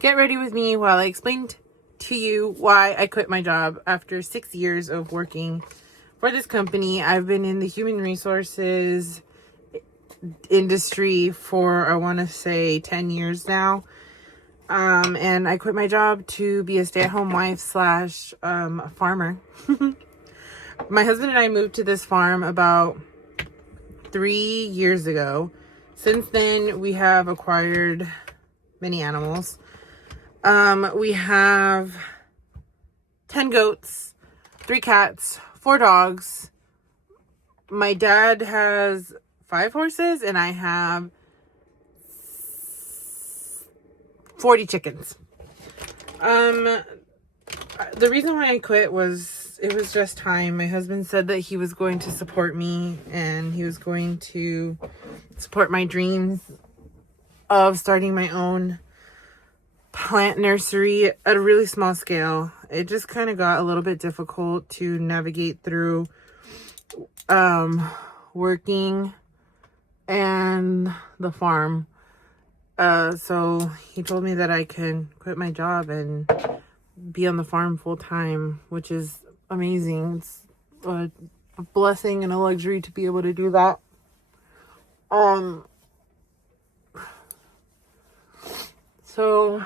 Get ready with me while I explain to you why I quit my job after 6 years of working for this company. I've been in the human resources industry for, I want to say, 10 years now. And I quit my job to be a stay-at-home wife slash farmer. My husband and I moved to this farm about 3 years ago. Since then, we have acquired many animals. We have 10 goats, 3 cats, 4 dogs. My dad has 5 horses, and I have 40 chickens. The reason why I quit was, it was just time. My husband said that he was going to support me and he was going to support my dreams of starting my own plant nursery at a really small scale. It just kind of got a little bit difficult to navigate through working and the farm. So he told me that I can quit my job and be on the farm full time, which is amazing. It's a blessing and a luxury to be able to do that. So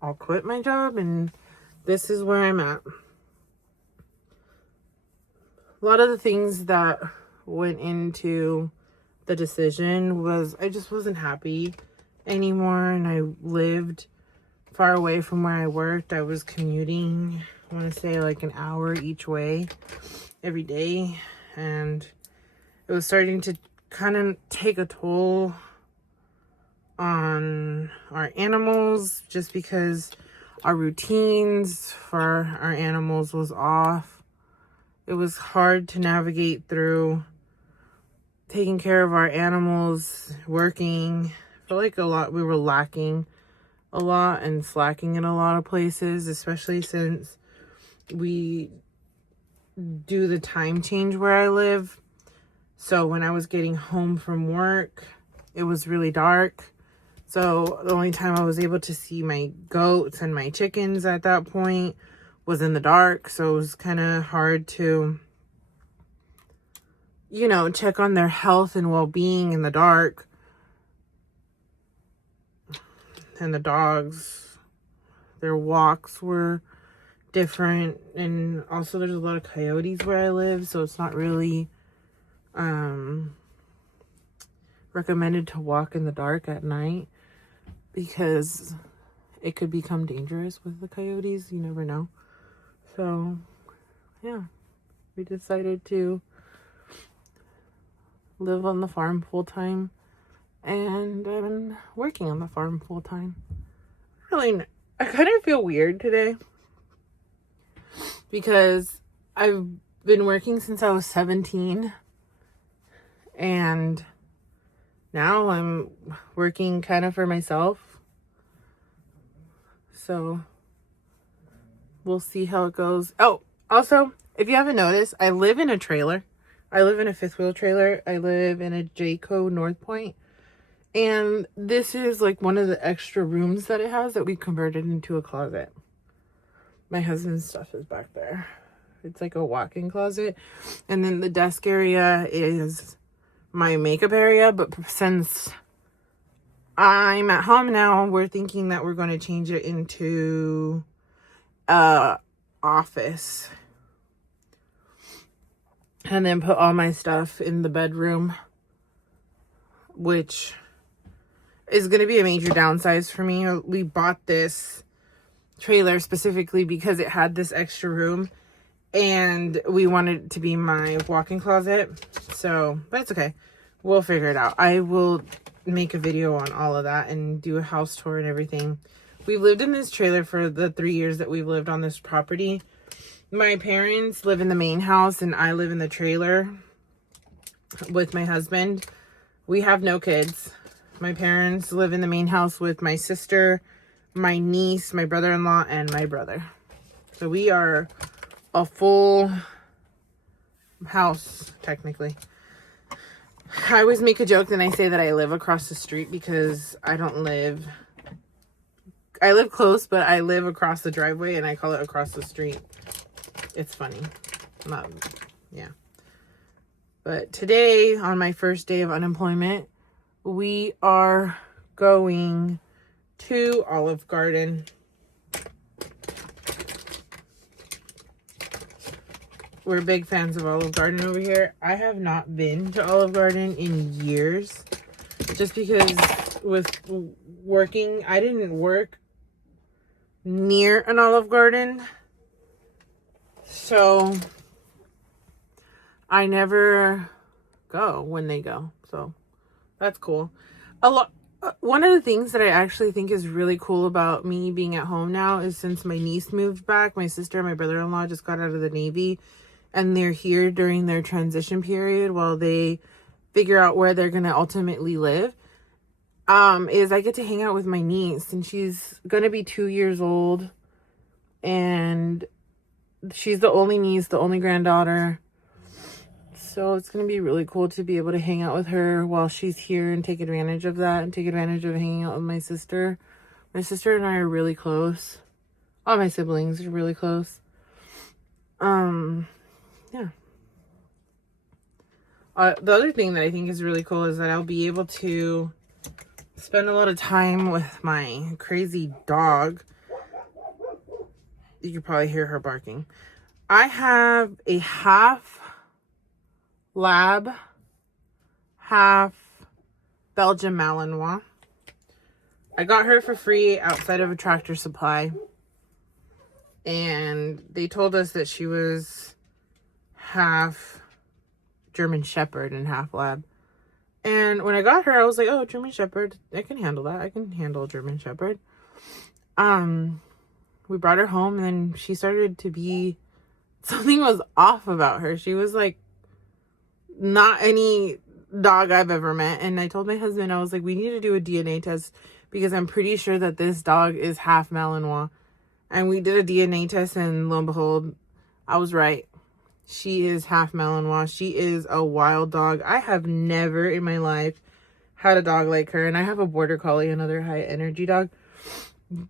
I'll quit my job, and this is where I'm at. A lot of the things that went into the decision was I just wasn't happy anymore, and I lived far away from where I worked. I was commuting, I want to say like an hour each way every day, and it was starting to kind of take a toll on our animals, just because our routines for our animals was off. It was hard to navigate through taking care of our animals, working. I feel like we were lacking a lot and slacking in a lot of places, especially since we do the time change where I live. So when I was getting home from work, it was really dark. So the only time I was able to see my goats and my chickens at that point was in the dark. So it was kind of hard to, check on their health and well-being in the dark. And the dogs, their walks were different. And also there's a lot of coyotes where I live, so it's not really recommended to walk in the dark at night, because it could become dangerous with the coyotes. You never know. So yeah, we decided to live on the farm full time, and I'm working on the farm full time. I kind of feel weird today because I've been working since I was 17, and now I'm working kind of for myself. So we'll see how it goes. Oh, also, if you haven't noticed, I live in a trailer. I live in a 5th wheel trailer. I live in a Jayco North Point. And this is like one of the extra rooms that it has that we converted into a closet. My husband's stuff is back there. It's like a walk-in closet. And then the desk area is my makeup area. But since I'm at home now, we're thinking that we're going to change it into a office. And then put all my stuff in the bedroom, which is going to be a major downsize for me. We bought this trailer specifically because it had this extra room, and we wanted it to be my walk-in closet. So, but it's okay. We'll figure it out. I will make a video on all of that and do a house tour and everything. We've lived in this trailer for the 3 years that we've lived on this property. My parents live in the main house, and I live in the trailer with my husband. We have no kids. My parents live in the main house with my sister, my niece, my brother-in-law, and my brother. So we are a full house, technically. I always make a joke and I say that I live across the street because I don't live I live close, but I live across the driveway and I call it across the street. It's funny. Yeah. But today, on my first day of unemployment, we are going to Olive Garden. We're big fans of Olive Garden over here. I have not been to Olive Garden in years. Just because with working, I didn't work near an Olive Garden. So I never go when they go. So that's cool. One of the things that I actually think is really cool about me being at home now is since my niece moved back, my sister and my brother-in-law just got out of the Navy. And they're here during their transition period while they figure out where they're going to ultimately live. Is I get to hang out with my niece. And she's going to be 2 years old. And she's the only niece, the only granddaughter. So it's going to be really cool to be able to hang out with her while she's here and take advantage of that. And take advantage of hanging out with my sister. My sister and I are really close. All my siblings are really close. Yeah. The other thing that I think is really cool is that I'll be able to spend a lot of time with my crazy dog. You can probably hear her barking. I have a half lab, half Belgian Malinois. I got her for free outside of a Tractor Supply. And they told us that she was half German Shepherd and half lab. And when I got her, I was like, oh, German Shepherd, I can handle that. I can handle a German Shepherd. We brought her home and then she started to be, something was off about her. She was like, not any dog I've ever met. And I told my husband, I was like, we need to do a DNA test because I'm pretty sure that this dog is half Malinois. And we did a DNA test and lo and behold, I was right. She is half Malinois. She is a wild dog. I have never in my life had a dog like her. And I have a Border Collie, another high energy dog.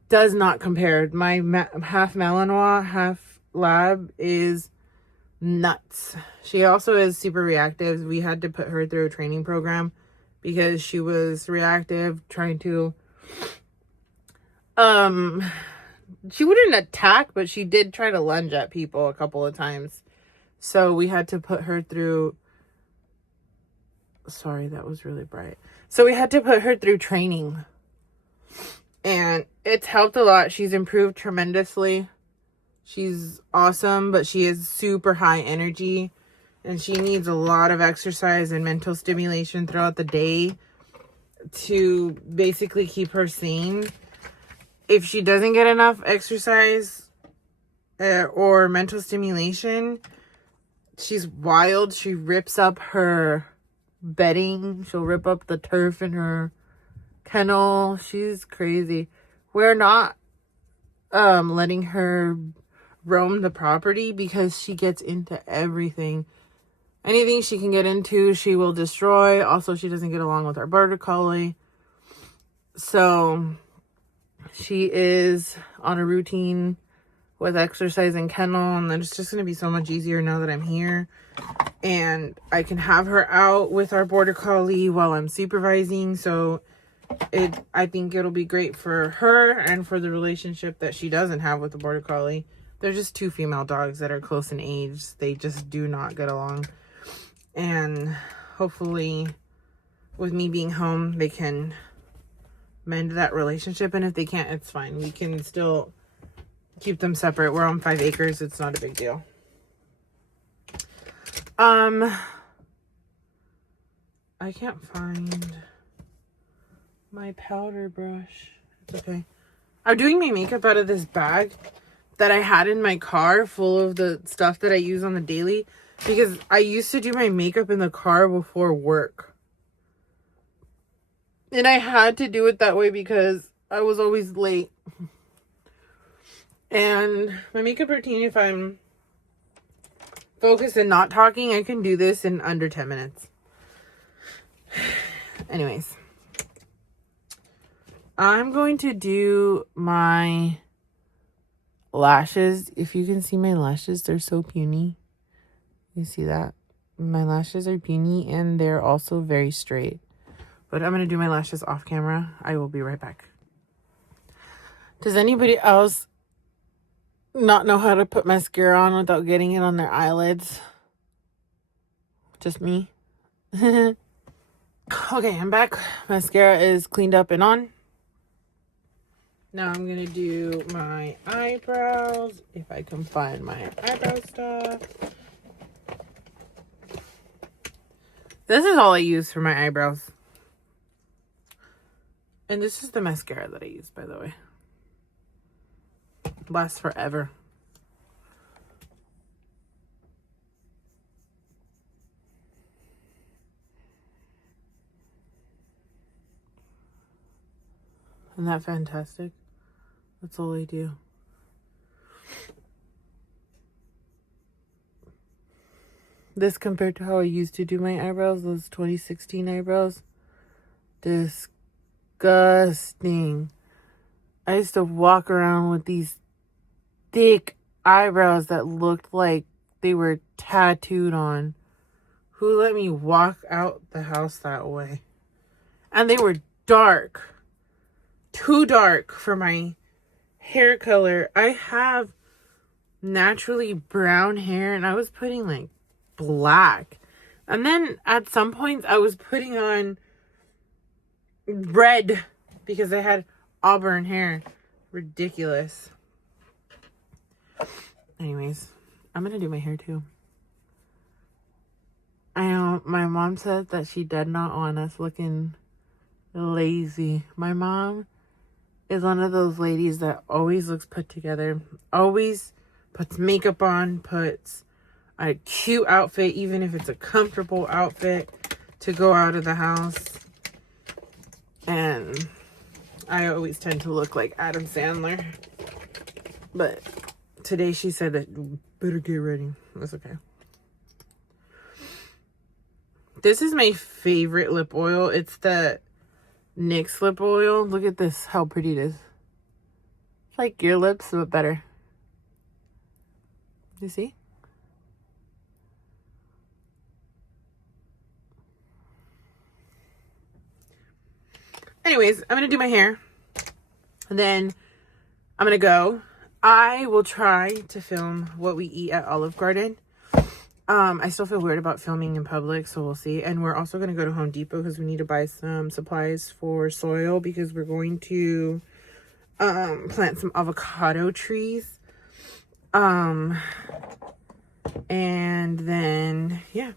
Does not compare. My half Malinois, half lab is nuts. She also is super reactive. We had to put her through a training program because she was reactive, trying to... She wouldn't attack, but she did try to lunge at people a couple of times. So we had to put her through... Sorry, that was really bright. So we had to put her through training. And it's helped a lot. She's improved tremendously. She's awesome, but she is super high energy. And she needs a lot of exercise and mental stimulation throughout the day to basically keep her sane. If she doesn't get enough exercise or mental stimulation, she's wild. She rips up her bedding. She'll rip up the turf in her kennel. She's crazy. We're not letting her roam the property because she gets into everything. Anything she can get into, she will destroy. Also, she doesn't get along with our Border Collie. So she is on a routine with exercise and kennel, and then it's just going to be so much easier now that I'm here. And I can have her out with our Border Collie while I'm supervising. So I think it'll be great for her and for the relationship that she doesn't have with the Border Collie. They're just two female dogs that are close in age. They just do not get along. And hopefully with me being home, they can mend that relationship. And if they can't, it's fine. We can still keep them separate. We're on 5 acres. It's not a big deal. I can't find my powder brush. It's okay. I'm doing my makeup out of this bag that I had in my car full of the stuff that I use on the daily, because I used to do my makeup in the car before work. And I had to do it that way because I was always late. And my makeup routine, if I'm focused and not talking, I can do this in under 10 minutes. Anyways. I'm going to do my lashes. If you can see my lashes, they're so puny. You see that? My lashes are puny and they're also very straight. But I'm going to do my lashes off camera. I will be right back. Does anybody else not know how to put mascara on without getting it on their eyelids? Just me? Okay, I'm back. Mascara is cleaned up and on. Now I'm going to do my eyebrows. If I can find my eyebrow stuff. This is all I use for my eyebrows. And this is the mascara that I use, by the way. Lasts forever. Isn't that fantastic? That's all I do. This compared to how I used to do my eyebrows, those 2016 eyebrows. Disgusting. I used to walk around with these thick eyebrows that looked like they were tattooed on. Who let me walk out the house that way? And they were dark. Too dark for my hair color. I have naturally brown hair and I was putting like black. And then at some points I was putting on red because I had auburn hair. Ridiculous. Anyways, I'm gonna do my hair too. I know my mom said that she did not want us looking lazy. My mom is one of those ladies that always looks put together, always puts makeup on, puts a cute outfit, even if it's a comfortable outfit, to go out of the house. And I always tend to look like Adam Sandler. But today she said that better get ready. That's okay. This is my favorite lip oil. It's the NYX lip oil. Look at this, how pretty it is. It's like your lips, but better. You see? Anyways, I'm going to do my hair. And then I'm going to go. I will try to film what we eat at Olive Garden. I still feel weird about filming in public, so we'll see. And we're also going to go to Home Depot because we need to buy some supplies for soil because we're going to plant some avocado trees. And then, yeah,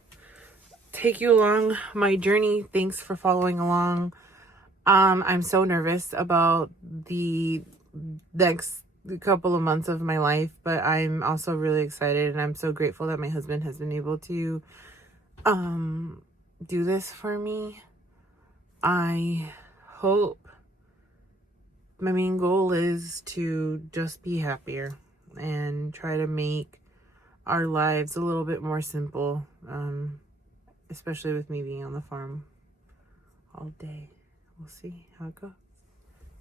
take you along my journey. Thanks for following along. I'm so nervous about the next couple of months of my life, but I'm also really excited, and I'm so grateful that my husband has been able to do this for me. I hope my main goal is to just be happier and try to make our lives a little bit more simple, especially with me being on the farm all day. We'll see how it goes.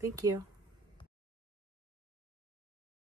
Thank you.